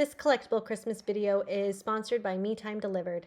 This collectible Christmas video is sponsored by Me Time Delivered.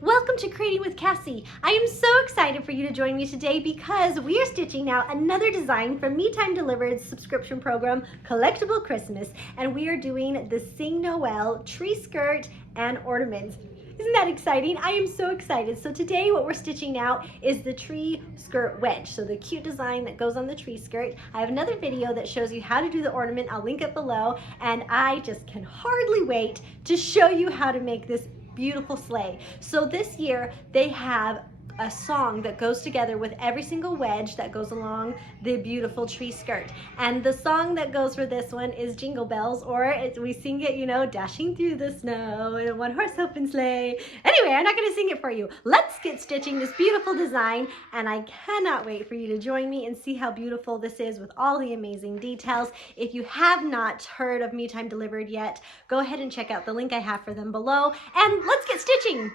Welcome to Creating with Cassie. I am so excited for you to join me today because we are stitching out another design from Me Time Delivered's subscription program, Collectible Christmas, and we are doing the Sing Noel Tree Skirt and ornaments. Isn't that exciting? I am so excited. So today what we're stitching out is the tree skirt wedge. So the cute design that goes on the tree skirt. I have another video that shows you how to do the ornament. I'll link it below. And I just can hardly wait to show you how to make this beautiful sleigh. So this year they have a song that goes together with every single wedge that goes along the beautiful tree skirt. And the song that goes for this one is Jingle Bells, or we sing it, you know, dashing through the snow in a one-horse open sleigh. Anyway, I'm not going to sing it for you. Let's get stitching this beautiful design, and I cannot wait for you to join me and see how beautiful this is with all the amazing details. If you have not heard of Me Time Delivered yet, go ahead and check out the link I have for them below, and let's get stitching.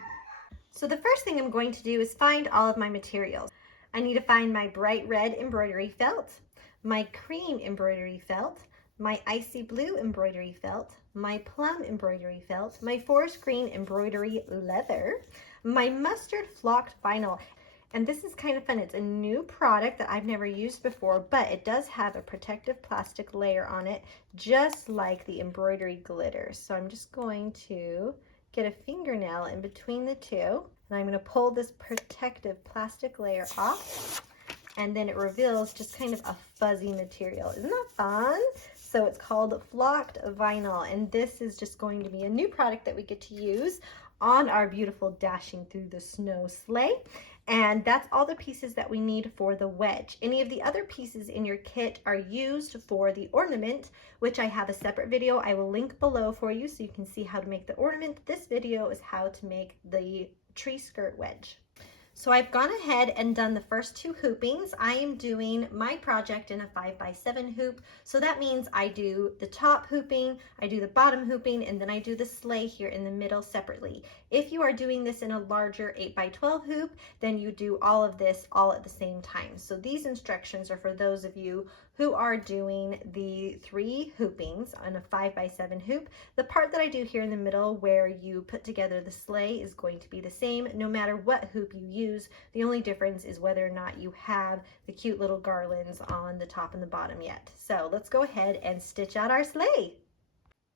So the first thing I'm going to do is find all of my materials. I need to find my bright red embroidery felt, my cream embroidery felt, my icy blue embroidery felt, my plum embroidery felt, my forest green embroidery leather, my mustard flocked vinyl. And this is kind of fun. It's a new product that I've never used before, but it does have a protective plastic layer on it, just like the embroidery glitter. So I'm just going to get a fingernail in between the two, and I'm going to pull this protective plastic layer off, and then it reveals just kind of a fuzzy material. Isn't that fun? So it's called flocked vinyl, and this is just going to be a new product that we get to use on our beautiful dashing through the snow sleigh. And that's all the pieces that we need for the wedge. Any of the other pieces in your kit are used for the ornament, which I have a separate video I will link below for you so you can see how to make the ornament. This video is how to make the tree skirt wedge. So I've gone ahead and done the first two hoopings. I am doing my project in a 5x7 hoop. So that means I do the top hooping, I do the bottom hooping, and then I do the sleigh here in the middle separately. If you are doing this in a larger 8x12 hoop, then you do all of this all at the same time. So these instructions are for those of you who are doing the 3 hoopings on a 5x7 hoop. The part that I do here in the middle where you put together the sleigh is going to be the same no matter what hoop you use. The only difference is whether or not you have the cute little garlands on the top and the bottom yet. So let's go ahead and stitch out our sleigh.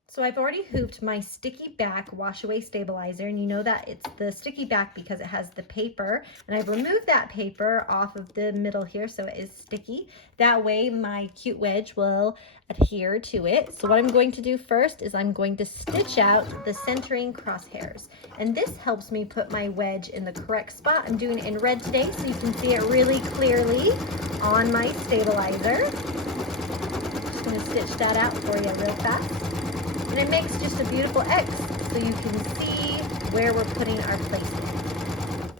So I've already hooped my sticky back wash away stabilizer, and you know that it's the sticky back because it has the paper, and I've removed that paper off of the middle here so it is sticky. That way my cute wedge will adhere to it. So what I'm going to do first is I'm going to stitch out the centering crosshairs, and this helps me put my wedge in the correct spot. I'm doing it in red today so you can see it really clearly on my stabilizer. Just going to stitch that out for you real fast. And it makes just a beautiful X so you can see where we're putting our placement.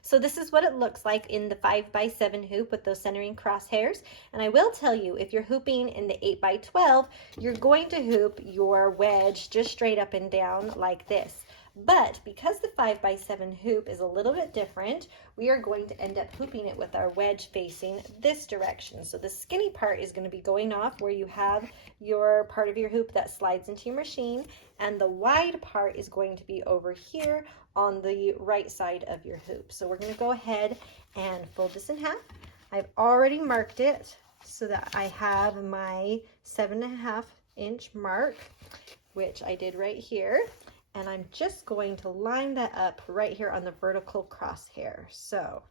So this is what it looks like in the 5x7 hoop with those centering crosshairs. And I will tell you, if you're hooping in the 8x12, you're going to hoop your wedge just straight up and down like this. But because the 5x7 hoop is a little bit different, we are going to end up hooping it with our wedge facing this direction. So the skinny part is going to be going off where you have your part of your hoop that slides into your machine, and the wide part is going to be over here on the right side of your hoop. So we're going to go ahead and fold this in half. I've already marked it so that I have my 7.5 inch mark, which I did right here. And I'm just going to line that up right here on the vertical crosshair. So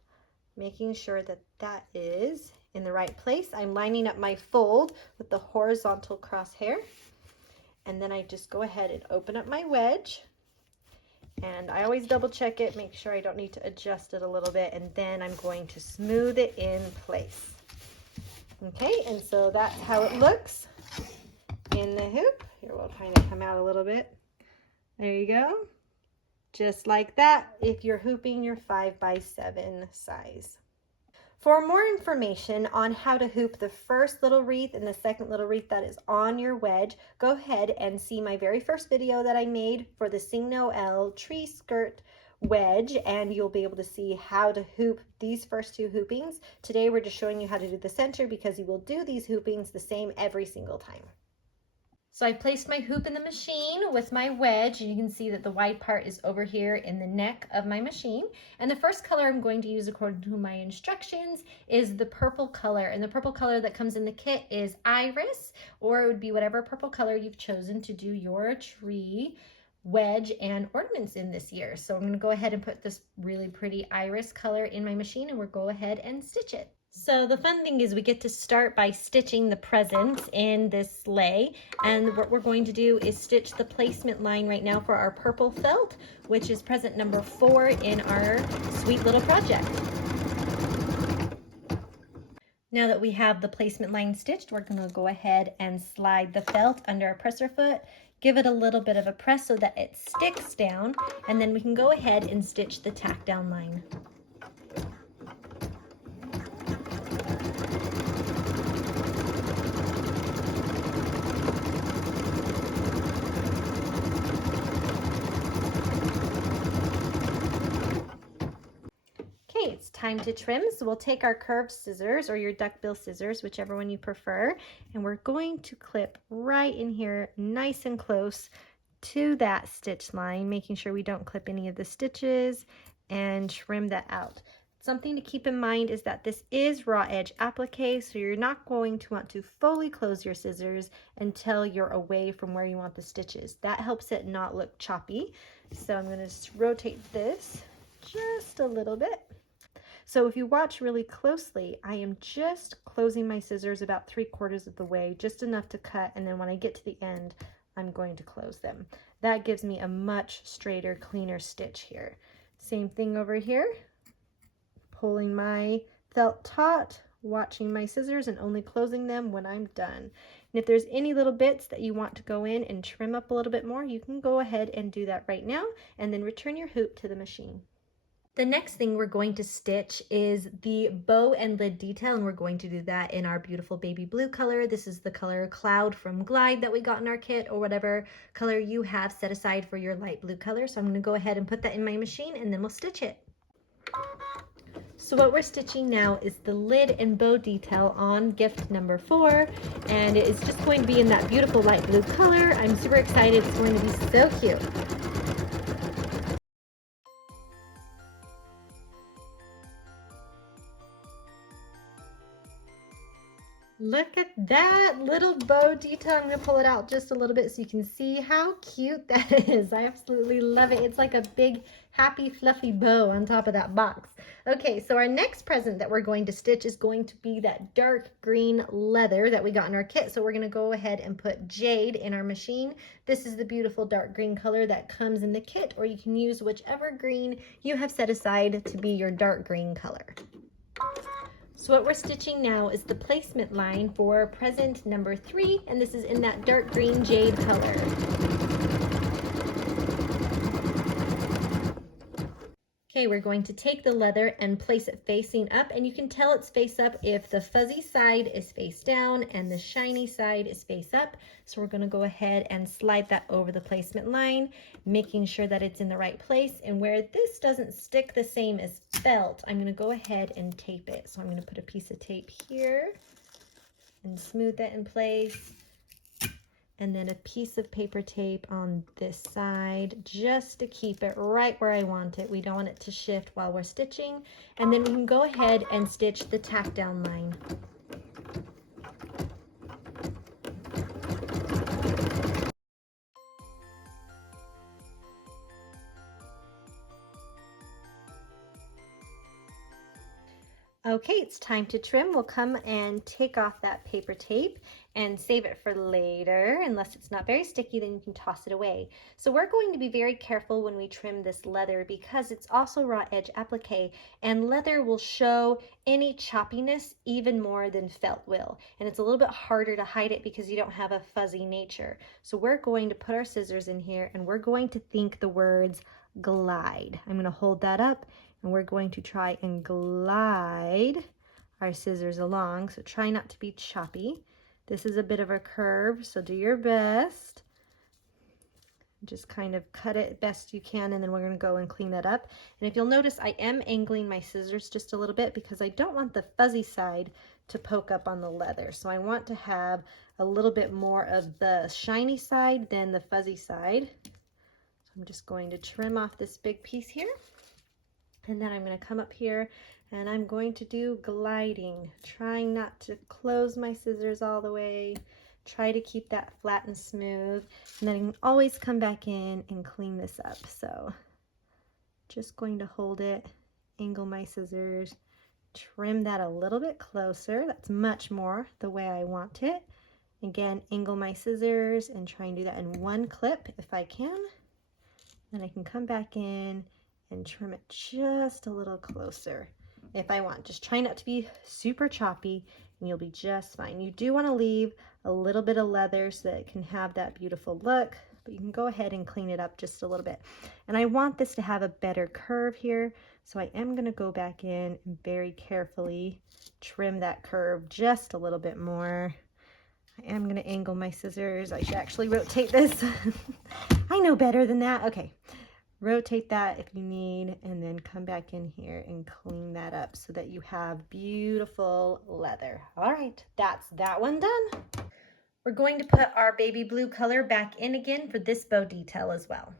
making sure that that is in the right place. I'm lining up my fold with the horizontal crosshair. And then I just go ahead and open up my wedge. And I always double check it, make sure I don't need to adjust it a little bit. And then I'm going to smooth it in place. Okay, and so that's how it looks in the hoop. Here, we'll kind of come out a little bit. There you go, just like that if you're hooping your 5x7 size. For more information on how to hoop the first little wreath and the second little wreath that is on your wedge, go ahead and see my very first video that I made for the Sing Noel Tree Skirt wedge, and you'll be able to see how to hoop these first two hoopings. Today we're just showing you how to do the center because you will do these hoopings the same every single time. So I placed my hoop in the machine with my wedge, and you can see that the wide part is over here in the neck of my machine. And the first color I'm going to use according to my instructions is the purple color. And the purple color that comes in the kit is Iris, or it would be whatever purple color you've chosen to do your tree wedge and ornaments in this year. So I'm going to go ahead and put this really pretty Iris color in my machine, and we'll go ahead and stitch it. So the fun thing is we get to start by stitching the presents in this sleigh, and what we're going to do is stitch the placement line right now for our purple felt, which is present number 4 in our sweet little project. Now that we have the placement line stitched, we're going to go ahead and slide the felt under our presser foot, give it a little bit of a press so that it sticks down, and then we can go ahead and stitch the tack down line. Okay, it's time to trim. So we'll take our curved scissors or your duckbill scissors, whichever one you prefer, and we're going to clip right in here nice and close to that stitch line, making sure we don't clip any of the stitches, and trim that out. Something to keep in mind is that this is raw edge applique, so you're not going to want to fully close your scissors until you're away from where you want the stitches. That helps it not look choppy. So I'm going to rotate this just a little bit. So if you watch really closely, I am just closing my scissors about 3/4 of the way, just enough to cut, and then when I get to the end, I'm going to close them. That gives me a much straighter, cleaner stitch here. Same thing over here, pulling my felt taut, watching my scissors, and only closing them when I'm done. And if there's any little bits that you want to go in and trim up a little bit more, you can go ahead and do that right now, and then return your hoop to the machine. The next thing we're going to stitch is the bow and lid detail, and we're going to do that in our beautiful baby blue color. This is the color Cloud from Glide that we got in our kit, or whatever color you have set aside for your light blue color. So I'm going to go ahead and put that in my machine, and then we'll stitch it. So what we're stitching now is the lid and bow detail on gift number 4, and it is just going to be in that beautiful light blue color. I'm super excited. It's going to be so cute. Look at that little bow detail. I'm going to pull it out just a little bit so you can see how cute that is. I absolutely love it. It's like a big, happy, fluffy bow on top of that box. Okay, so our next present that we're going to stitch is going to be that dark green leather that we got in our kit. So we're going to go ahead and put jade in our machine. This is the beautiful dark green color that comes in the kit, or you can use whichever green you have set aside to be your dark green color. So what we're stitching now is the placement line for present number 3, and this is in that dark green jade color. Okay, we're going to take the leather and place it facing up, and you can tell it's face up if the fuzzy side is face down and the shiny side is face up. So we're going to go ahead and slide that over the placement line, making sure that it's in the right place. And where this doesn't stick the same as felt, I'm going to go ahead and tape it. So I'm going to put a piece of tape here and smooth that in place. And then a piece of paper tape on this side just to keep it right where I want it. We don't want it to shift while we're stitching. And then we can go ahead and stitch the tack down line. Okay, it's time to trim. We'll come and take off that paper tape and save it for later. Unless it's not very sticky, then you can toss it away. So we're going to be very careful when we trim this leather because it's also raw edge applique, and leather will show any choppiness even more than felt will. And it's a little bit harder to hide it because you don't have a fuzzy nature. So we're going to put our scissors in here and we're going to think the words glide. I'm going to hold that up, and we're going to try and glide our scissors along. So try not to be choppy. This is a bit of a curve, so do your best. Just kind of cut it best you can, and then we're going to go and clean that up. And if you'll notice, I am angling my scissors just a little bit because I don't want the fuzzy side to poke up on the leather. So I want to have a little bit more of the shiny side than the fuzzy side. So I'm just going to trim off this big piece here. And then I'm going to come up here and I'm going to do gliding, trying not to close my scissors all the way. Try to keep that flat and smooth, and then I can always come back in and clean this up. So just going to hold it, angle my scissors, trim that a little bit closer. That's much more the way I want it. Again, angle my scissors and try and do that in one clip if I can. Then I can come back in and trim it just a little closer if I want. Just try not to be super choppy and you'll be just fine. You do want to leave a little bit of leather so that it can have that beautiful look, but you can go ahead and clean it up just a little bit. And I want this to have a better curve here, so I am going to go back in and very carefully trim that curve just a little bit more. I am going to angle my scissors. I should actually rotate this. I know better than that. Okay. Rotate that if you need, and then come back in here and clean that up so that you have beautiful leather. All right, that's that one done. We're going to put our baby blue color back in again for this bow detail as well.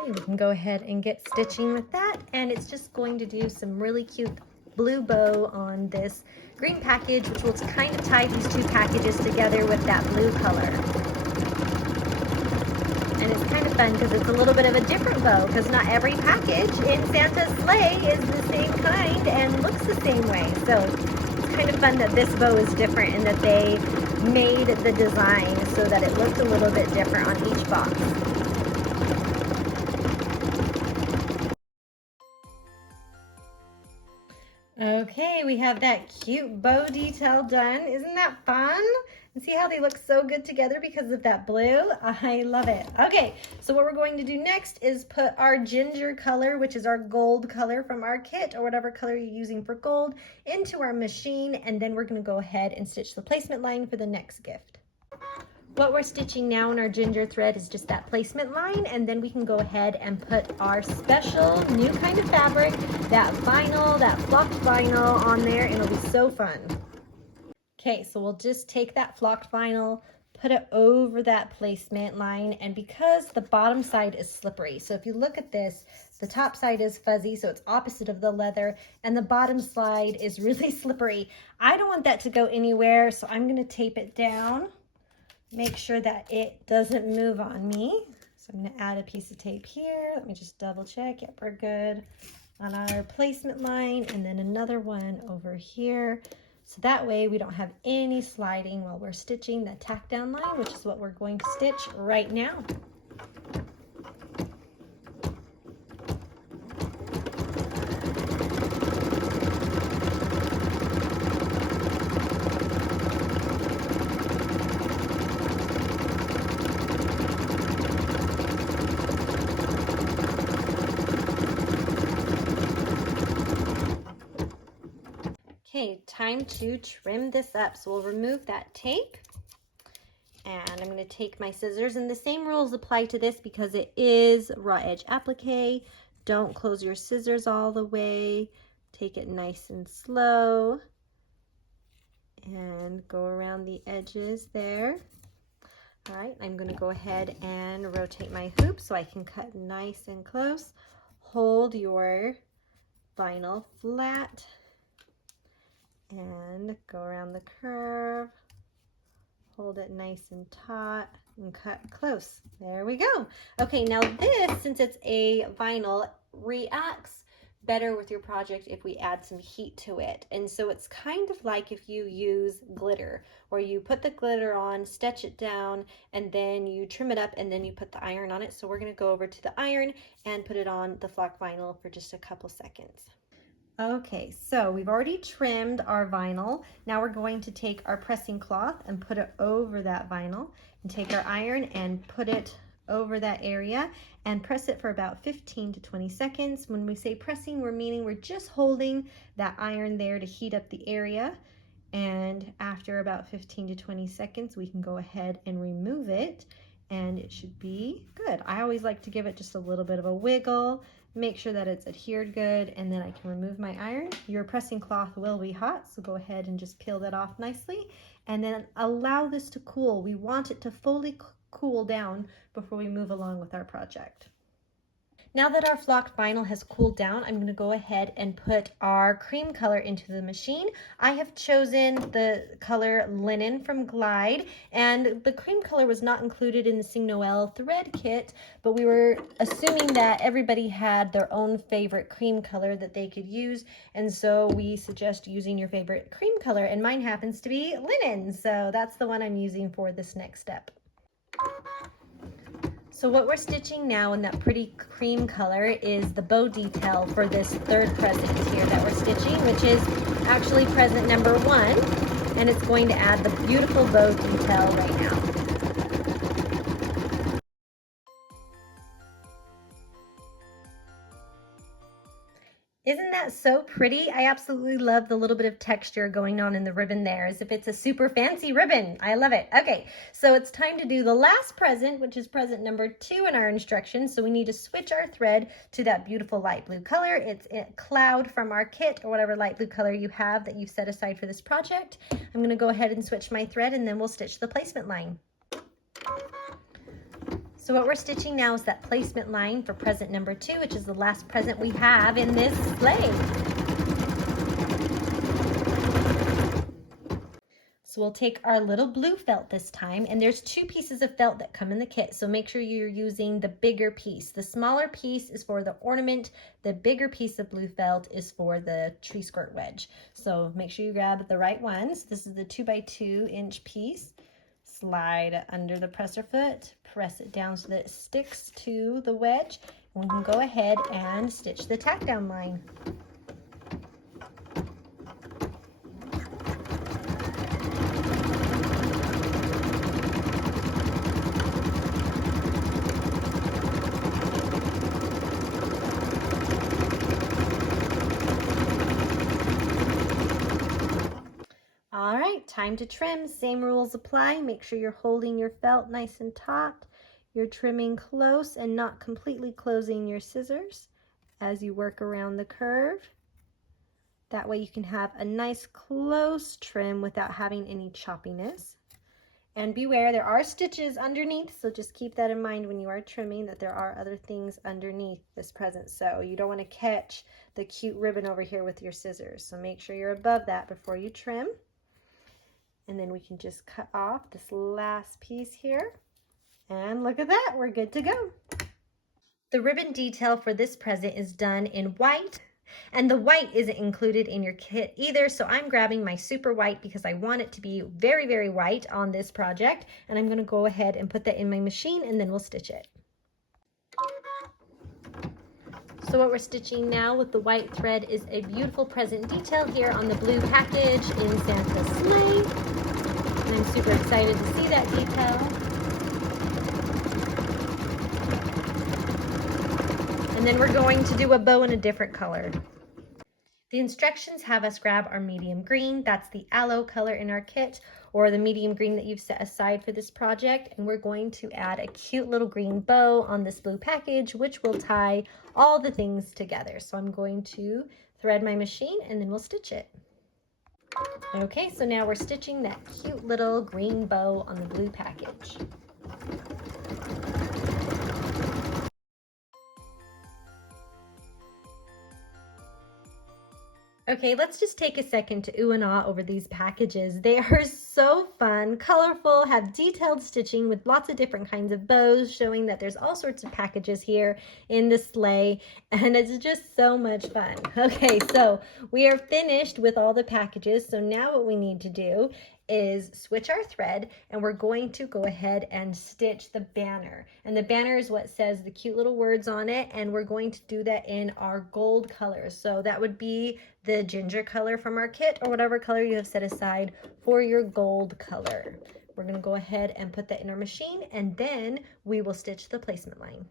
Okay, we can go ahead and get stitching with that, and it's just going to do some really cute blue bow on this green package, which will kind of tie these two packages together with that blue color. And it's kind of fun because it's a little bit of a different bow, because not every package in Santa's sleigh is the same kind and looks the same way. So it's kind of fun that this bow is different and that they made the design so that it looked a little bit different on each box. Okay, we have that cute bow detail done. Isn't that fun? And see how they look so good together because of that blue? I love it. Okay, so what we're going to do next is put our ginger color, which is our gold color from our kit, or whatever color you're using for gold, into our machine, and then we're going to go ahead and stitch the placement line for the next gift. What we're stitching now in our ginger thread is just that placement line, and then we can go ahead and put our special new kind of fabric, that vinyl, that flocked vinyl on there, and it'll be so fun. Okay, so we'll just take that flocked vinyl, put it over that placement line, and because the bottom side is slippery, so if you look at this, the top side is fuzzy, so it's opposite of the leather, and the bottom side is really slippery. I don't want that to go anywhere, so I'm going to tape it down. Make sure that it doesn't move on me. So I'm going to add a piece of tape here. Let me just double check. Yep, we're good on our placement line, and then another one over here. So that way we don't have any sliding while we're stitching the tack down line, which is what we're going to stitch right now. Okay, time to trim this up. So we'll remove that tape, and I'm going to take my scissors, and the same rules apply to this because it is raw edge applique. Don't close your scissors all the way. Take it nice and slow and go around the edges there. All right, I'm going to go ahead and rotate my hoop so I can cut nice and close. Hold your vinyl flat and go around the curve, hold it nice and taut, and cut close. There we go. Okay, now this, since it's a vinyl, reacts better with your project if we add some heat to it. And so it's kind of like if you use glitter, where you put the glitter on, stitch it down, and then you trim it up, and then you put the iron on it. So we're going to go over to the iron and put it on the flock vinyl for just a couple seconds. Okay, so we've already trimmed our vinyl. Now we're going to take our pressing cloth and put it over that vinyl, and take our iron and put it over that area and press it for about 15 to 20 seconds. When we say pressing, we're meaning we're just holding that iron there to heat up the area. And after about 15 to 20 seconds, we can go ahead and remove it. and it should be good. I always like to give it just a little bit of a wiggle, make sure that it's adhered good, and then I can remove my iron. Your pressing cloth will be hot, so go ahead and just peel that off nicely, and then allow this to cool. We want it to fully cool down before we move along with our project. Now that our flocked vinyl has cooled down, I'm going to go ahead and put our cream color into the machine. I have chosen the color Linen from Glide, and the cream color was not included in the Sing Noel thread kit, but we were assuming that everybody had their own favorite cream color that they could use, and so we suggest using your favorite cream color, and mine happens to be Linen, so that's the one I'm using for this next step. So what we're stitching now in that pretty cream color is the bow detail for this third present here that we're stitching, which is actually present number 1, and it's going to add the beautiful bow detail right now. Isn't that so pretty? I absolutely love the little bit of texture going on in the ribbon there, as if it's a super fancy ribbon. I love it. Okay, so it's time to do the last present, which is present number 2 in our instructions. So we need to switch our thread to that beautiful light blue color. It's a Cloud from our kit, or whatever light blue color you have that you've set aside for this project. I'm gonna go ahead and switch my thread, and then we'll stitch the placement line. So what we're stitching now is that placement line for present number 2, which is the last present we have in this sleigh. So we'll take our little blue felt this time, and there's 2 pieces of felt that come in the kit, so make sure you're using the bigger piece. The smaller piece is for the ornament, the bigger piece of blue felt is for the tree skirt wedge. So make sure you grab the right ones. This is the 2x2 inch piece. Slide under the presser foot, press it down so that it sticks to the wedge, and we can go ahead and stitch the tack down line. All right, time to trim. Same rules apply. Make sure you're holding your felt nice and taut. You're trimming close and not completely closing your scissors as you work around the curve. That way you can have a nice close trim without having any choppiness. And beware, there are stitches underneath, so just keep that in mind when you are trimming, that there are other things underneath this present. So you don't want to catch the cute ribbon over here with your scissors. So make sure you're above that before you trim. And then we can just cut off this last piece here. And look at that, we're good to go. The ribbon detail for this present is done in white, and the white isn't included in your kit either, so I'm grabbing my super white because I want it to be very, very white on this project, and I'm gonna go ahead and put that in my machine, and then we'll stitch it. So what we're stitching now with the white thread is a beautiful present detail here on the blue package in Santa's sleigh. And I'm super excited to see that detail. And then we're going to do a bow in a different color. The instructions have us grab our medium green, that's the aloe color in our kit, or the medium green that you've set aside for this project, and we're going to add a cute little green bow on this blue package, which will tie all the things together. So I'm going to thread my machine and then we'll stitch it. Okay, so now we're stitching that cute little green bow on the blue package. Okay, let's just take a second to ooh and ah over these packages. They are so fun, colorful, have detailed stitching with lots of different kinds of bows, showing that there's all sorts of packages here in the sleigh, and it's just so much fun. Okay, so we are finished with all the packages, so now what we need to do is switch our thread, and we're going to go ahead and stitch the banner. And the banner is what says the cute little words on it, and we're going to do that in our gold color. So that would be the ginger color from our kit, or whatever color you have set aside for your gold color. We're going to go ahead and put that in our machine, and then we will stitch the placement line.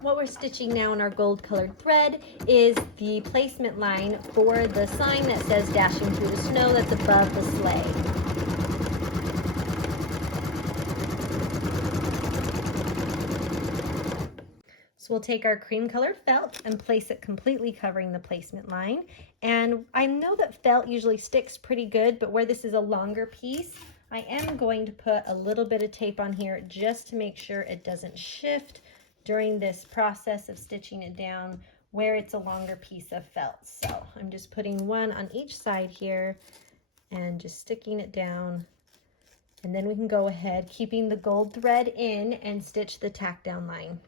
What we're stitching now in our gold colored thread is the placement line for the sign that says dashing through the snow that's above the sleigh. So we'll take our cream colored felt and place it completely covering the placement line. And I know that felt usually sticks pretty good, but where this is a longer piece, I am going to put a little bit of tape on here just to make sure it doesn't shift during this process of stitching it down where it's a longer piece of felt. So I'm just putting one on each side here and just sticking it down. And then we can go ahead, keeping the gold thread in, and stitch the tack down line.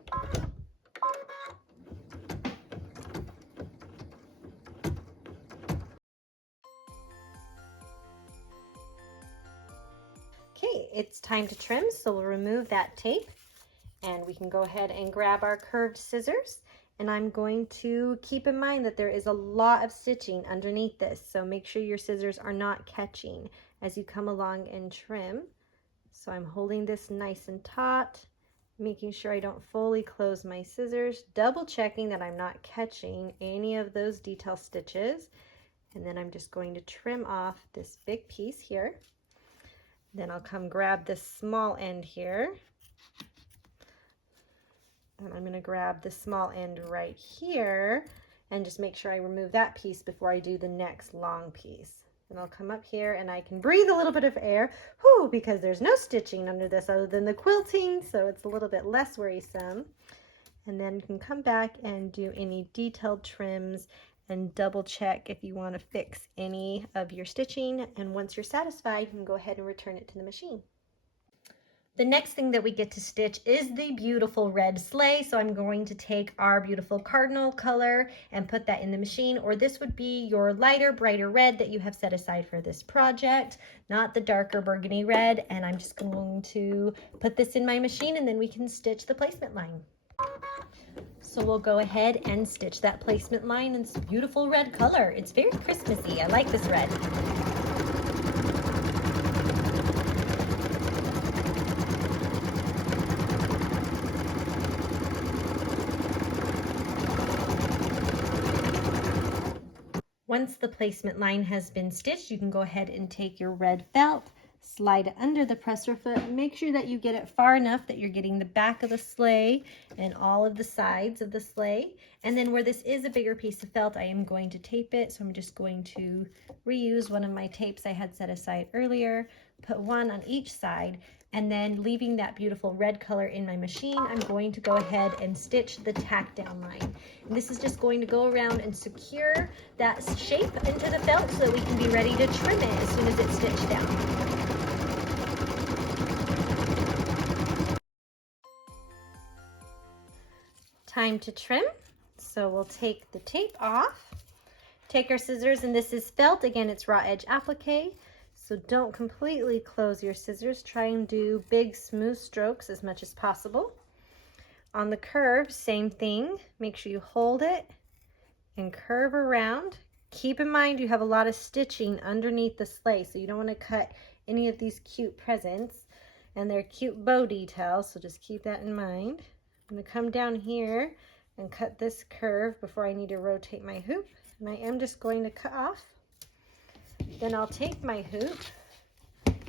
Okay, it's time to trim, so we'll remove that tape and we can go ahead and grab our curved scissors. And I'm going to keep in mind that there is a lot of stitching underneath this, so make sure your scissors are not catching as you come along and trim. So I'm holding this nice and taut, making sure I don't fully close my scissors, double checking that I'm not catching any of those detail stitches. And then I'm just going to trim off this big piece here. Then I'll come grab this small end here. And I'm going to grab the small end right here and just make sure I remove that piece before I do the next long piece. And I'll come up here and I can breathe a little bit of air, because there's no stitching under this other than the quilting, so it's a little bit less worrisome. And then you can come back and do any detailed trims and double check if you want to fix any of your stitching. And once you're satisfied, you can go ahead and return it to the machine. The next thing that we get to stitch is the beautiful red sleigh. So I'm going to take our beautiful cardinal color and put that in the machine, or this would be your lighter, brighter red that you have set aside for this project, not the darker burgundy red. And I'm just going to put this in my machine and then we can stitch the placement line. So we'll go ahead and stitch that placement line in this beautiful red color. It's very Christmassy. I like this red. Once the placement line has been stitched, you can go ahead and take your red felt, slide it under the presser foot. Make sure that you get it far enough that you're getting the back of the sleigh and all of the sides of the sleigh. And then where this is a bigger piece of felt, I am going to tape it. So I'm just going to reuse one of my tapes I had set aside earlier, put one on each side, and then leaving that beautiful red color in my machine, I'm going to go ahead and stitch the tack down line. And this is just going to go around and secure that shape into the felt so that we can be ready to trim it as soon as it's stitched down. Time to trim. So we'll take the tape off, take our scissors, and this is felt. Again, it's raw edge applique. So don't completely close your scissors. Try and do big smooth strokes as much as possible. On the curve, same thing. Make sure you hold it and curve around. Keep in mind you have a lot of stitching underneath the sleigh, so you don't want to cut any of these cute presents, and they're cute bow details, so just keep that in mind. I'm going to come down here and cut this curve before I need to rotate my hoop, and I am just going to cut off. Then I'll take my hoop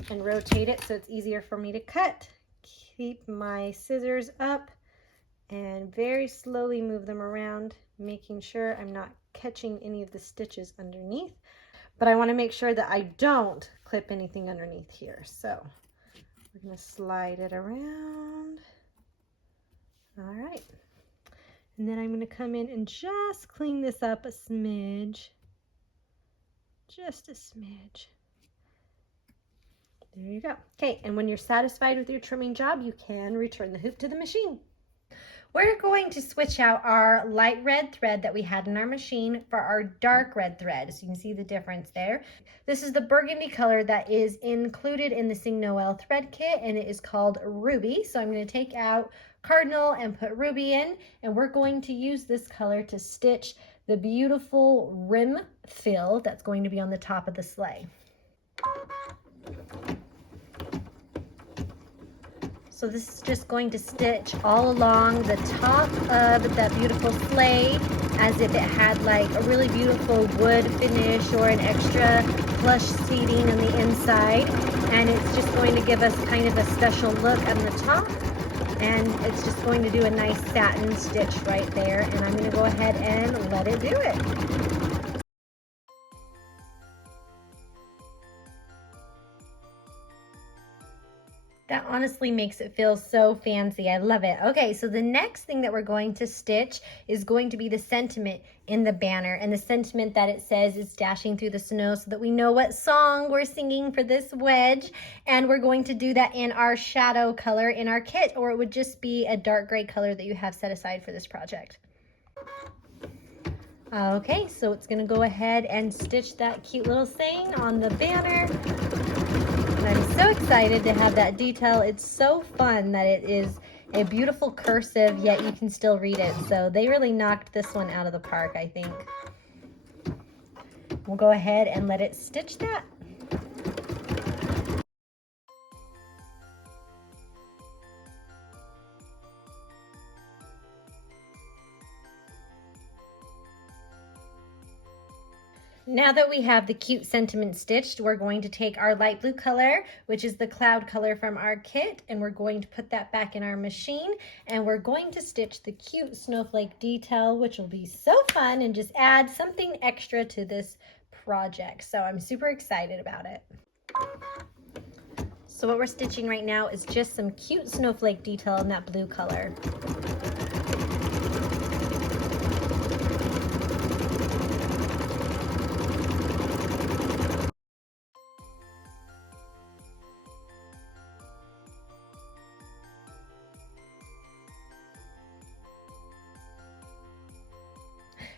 and rotate it so it's easier for me to cut. Keep my scissors up and very slowly move them around, making sure I'm not catching any of the stitches underneath. But I want to make sure that I don't clip anything underneath here. So we're going to slide it around. All right. And then I'm going to come in and just clean this up a smidge. Just a smidge. There you go. Okay, and when you're satisfied with your trimming job, you can return the hoop to the machine. We're going to switch out our light red thread that we had in our machine for our dark red thread. So you can see the difference there. This is the burgundy color that is included in the Sing Noel thread kit, and it is called Ruby. So I'm going to take out Cardinal and put Ruby in, and we're going to use this color to stitch the beautiful rim fill that's going to be on the top of the sleigh. So this is just going to stitch all along the top of that beautiful sleigh as if it had like a really beautiful wood finish or an extra plush seating on the inside. And it's just going to give us kind of a special look on the top. And it's just going to do a nice satin stitch right there, and I'm going to go ahead and let it do it. That honestly makes it feel so fancy. I love it. Okay, so the next thing that we're going to stitch is going to be the sentiment in the banner, and the sentiment that it says is dashing through the snow, so that we know what song we're singing for this wedge. And we're going to do that in our shadow color in our kit, or it would just be a dark gray color that you have set aside for this project. Okay, so it's gonna go ahead and stitch that cute little saying on the banner. And I'm so excited to have that detail. It's so fun that it is a beautiful cursive, yet you can still read it. So they really knocked this one out of the park, I think. We'll go ahead and let it stitch that. Now that we have the cute sentiment stitched, we're going to take our light blue color, which is the cloud color from our kit, and we're going to put that back in our machine, and we're going to stitch the cute snowflake detail, which will be so fun and just add something extra to this project. So I'm super excited about it. So what we're stitching right now is just some cute snowflake detail in that blue color.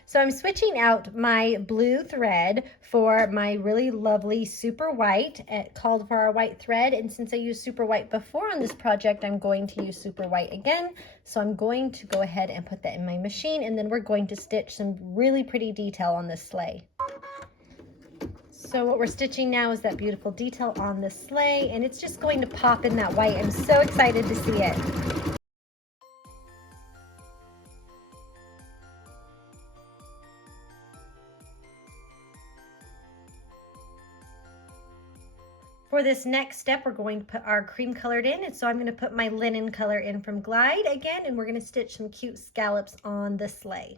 So I'm switching out my blue thread for my really lovely super white. It called for our white thread, and since I used super white before on this project, I'm going to use super white again. So I'm going to go ahead and put that in my machine, and then we're going to stitch some really pretty detail on this sleigh. So what we're stitching now is that beautiful detail on the sleigh, and it's just going to pop in that white. I'm so excited to see it. For this next step, we're going to put our cream colored in, and so I'm going to put my linen color in from Glide again, and we're going to stitch some cute scallops on the sleigh.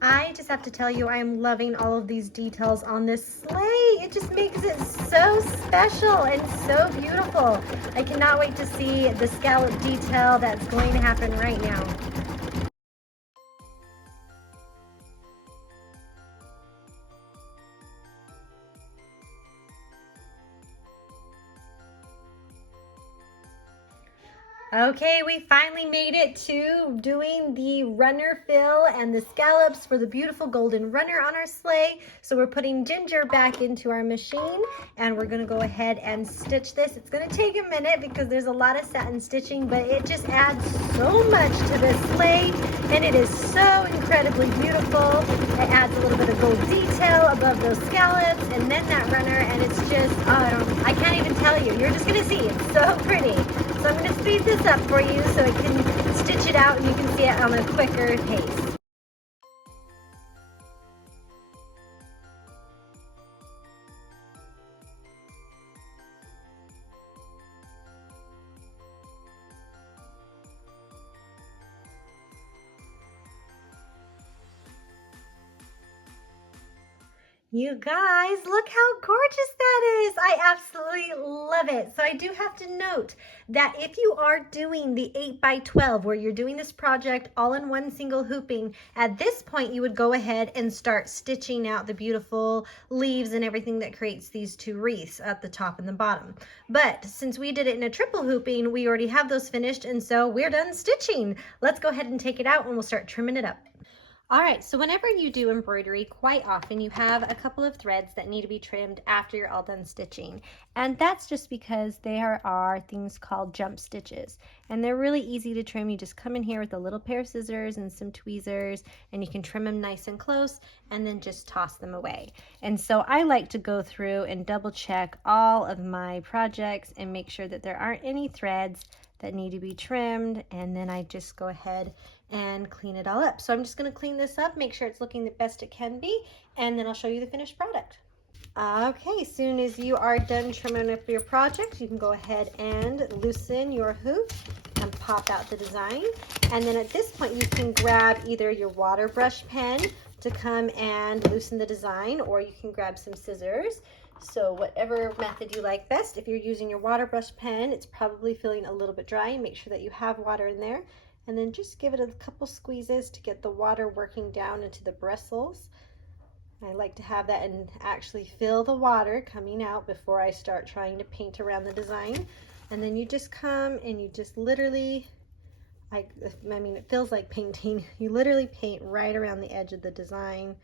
I just have to tell you, I am loving all of these details on this sleigh. It just makes it so special and so beautiful. I cannot wait to see the scallop detail that's going to happen right now. Okay, we finally made it to doing the runner fill and the scallops for the beautiful golden runner on our sleigh. So we're putting Ginger back into our machine, and we're gonna go ahead and stitch this. It's gonna take a minute because there's a lot of satin stitching, but it just adds so much to this sleigh, and it is so incredibly beautiful. It adds a little bit of gold detail above those scallops, and then that runner, and it's just, oh, I can't even tell you. You're just gonna see, it's so pretty. So I'm going to speed this up for you so it can stitch it out and you can see it on a quicker pace. You guys, look how gorgeous that is. I absolutely love it. So I do have to note that if you are doing the 8x12, where you're doing this project all in one single hooping, at this point you would go ahead and start stitching out the beautiful leaves and everything that creates these two wreaths at the top and the bottom. But since we did it in a triple hooping, we already have those finished, and so we're done stitching. Let's go ahead and take it out and we'll start trimming it up. All right, so whenever you do embroidery, quite often you have a couple of threads that need to be trimmed after you're all done stitching. And that's just because there are things called jump stitches. And they're really easy to trim. You just come in here with a little pair of scissors and some tweezers, and you can trim them nice and close and then just toss them away. And so I like to go through and double check all of my projects and make sure that there aren't any threads that need to be trimmed, and then I just go ahead and clean it all up. So I'm just going to clean this up, make sure it's looking the best it can be, and then I'll show you the finished product. Okay, as soon as you are done trimming up your project, you can go ahead and loosen your hoop pop out the design. And then at this point, you can grab either your water brush pen to come and loosen the design, or you can grab some scissors. So whatever method you like best. If you're using your water brush pen, it's probably feeling a little bit dry, and make sure that you have water in there. And then just give it a couple squeezes to get the water working down into the bristles. I like to have that and actually feel the water coming out before I start trying to paint around the design. And then you just come and you just literally, I mean, it feels like painting. You literally paint right around the edge of the design,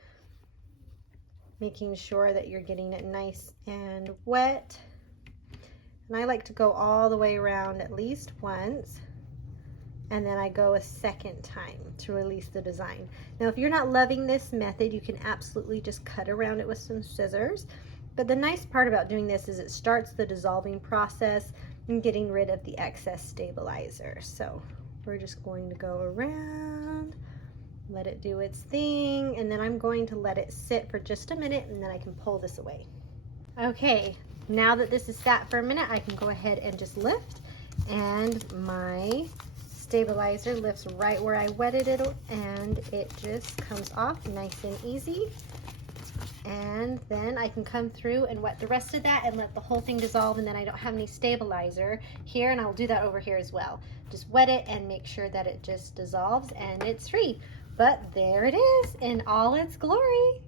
making sure that you're getting it nice and wet. And I like to go all the way around at least once, and then I go a second time to release the design. Now, if you're not loving this method, you can absolutely just cut around it with some scissors. But the nice part about doing this is it starts the dissolving process and getting rid of the excess stabilizer. So we're just going to go around, let it do its thing, and then I'm going to let it sit for just a minute, and then I can pull this away. Okay, now that this is sat for a minute, I can go ahead and just lift, and my stabilizer lifts right where I wetted it, and it just comes off nice and easy. And then I can come through and wet the rest of that and let the whole thing dissolve, and then I don't have any stabilizer here, and I'll do that over here as well. Just wet it and make sure that it just dissolves and it's free. But there it is in all its glory.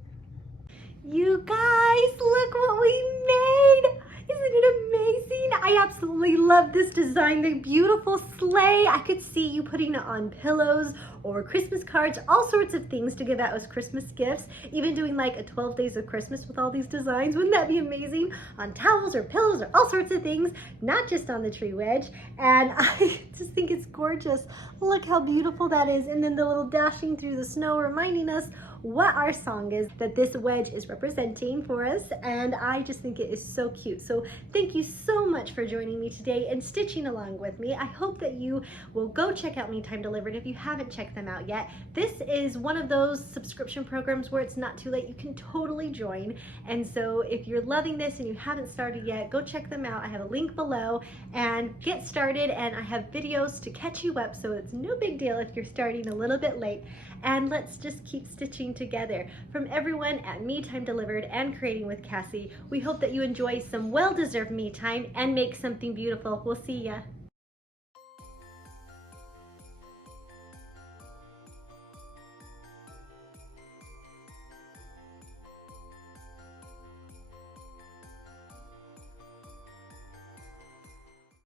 You guys, look what we made! Isn't it amazing? I absolutely love this design. The beautiful sleigh. I could see you putting it on pillows or Christmas cards, all sorts of things to give out as Christmas gifts. Even doing like a 12 days of Christmas with all these designs. Wouldn't that be amazing? On towels or pillows or all sorts of things, not just on the tree wedge. And I just think it's gorgeous. Look how beautiful that is. And then the little dashing through the snow reminding us what our song is that this wedge is representing for us, and I just think it is so cute. So thank you so much for joining me today and stitching along with me. I hope that you will go check out Meantime Delivered if you haven't checked them out yet. This is one of those subscription programs where it's not too late. You can totally join, and so if you're loving this and you haven't started yet, go check them out. I have a link below and get started, and I have videos to catch you up, so it's no big deal if you're starting a little bit late. And let's just keep stitching together. From everyone at Meantime Delivered and Creating with Cassie, we hope that you enjoy some well-deserved me time and make something beautiful. We'll see ya.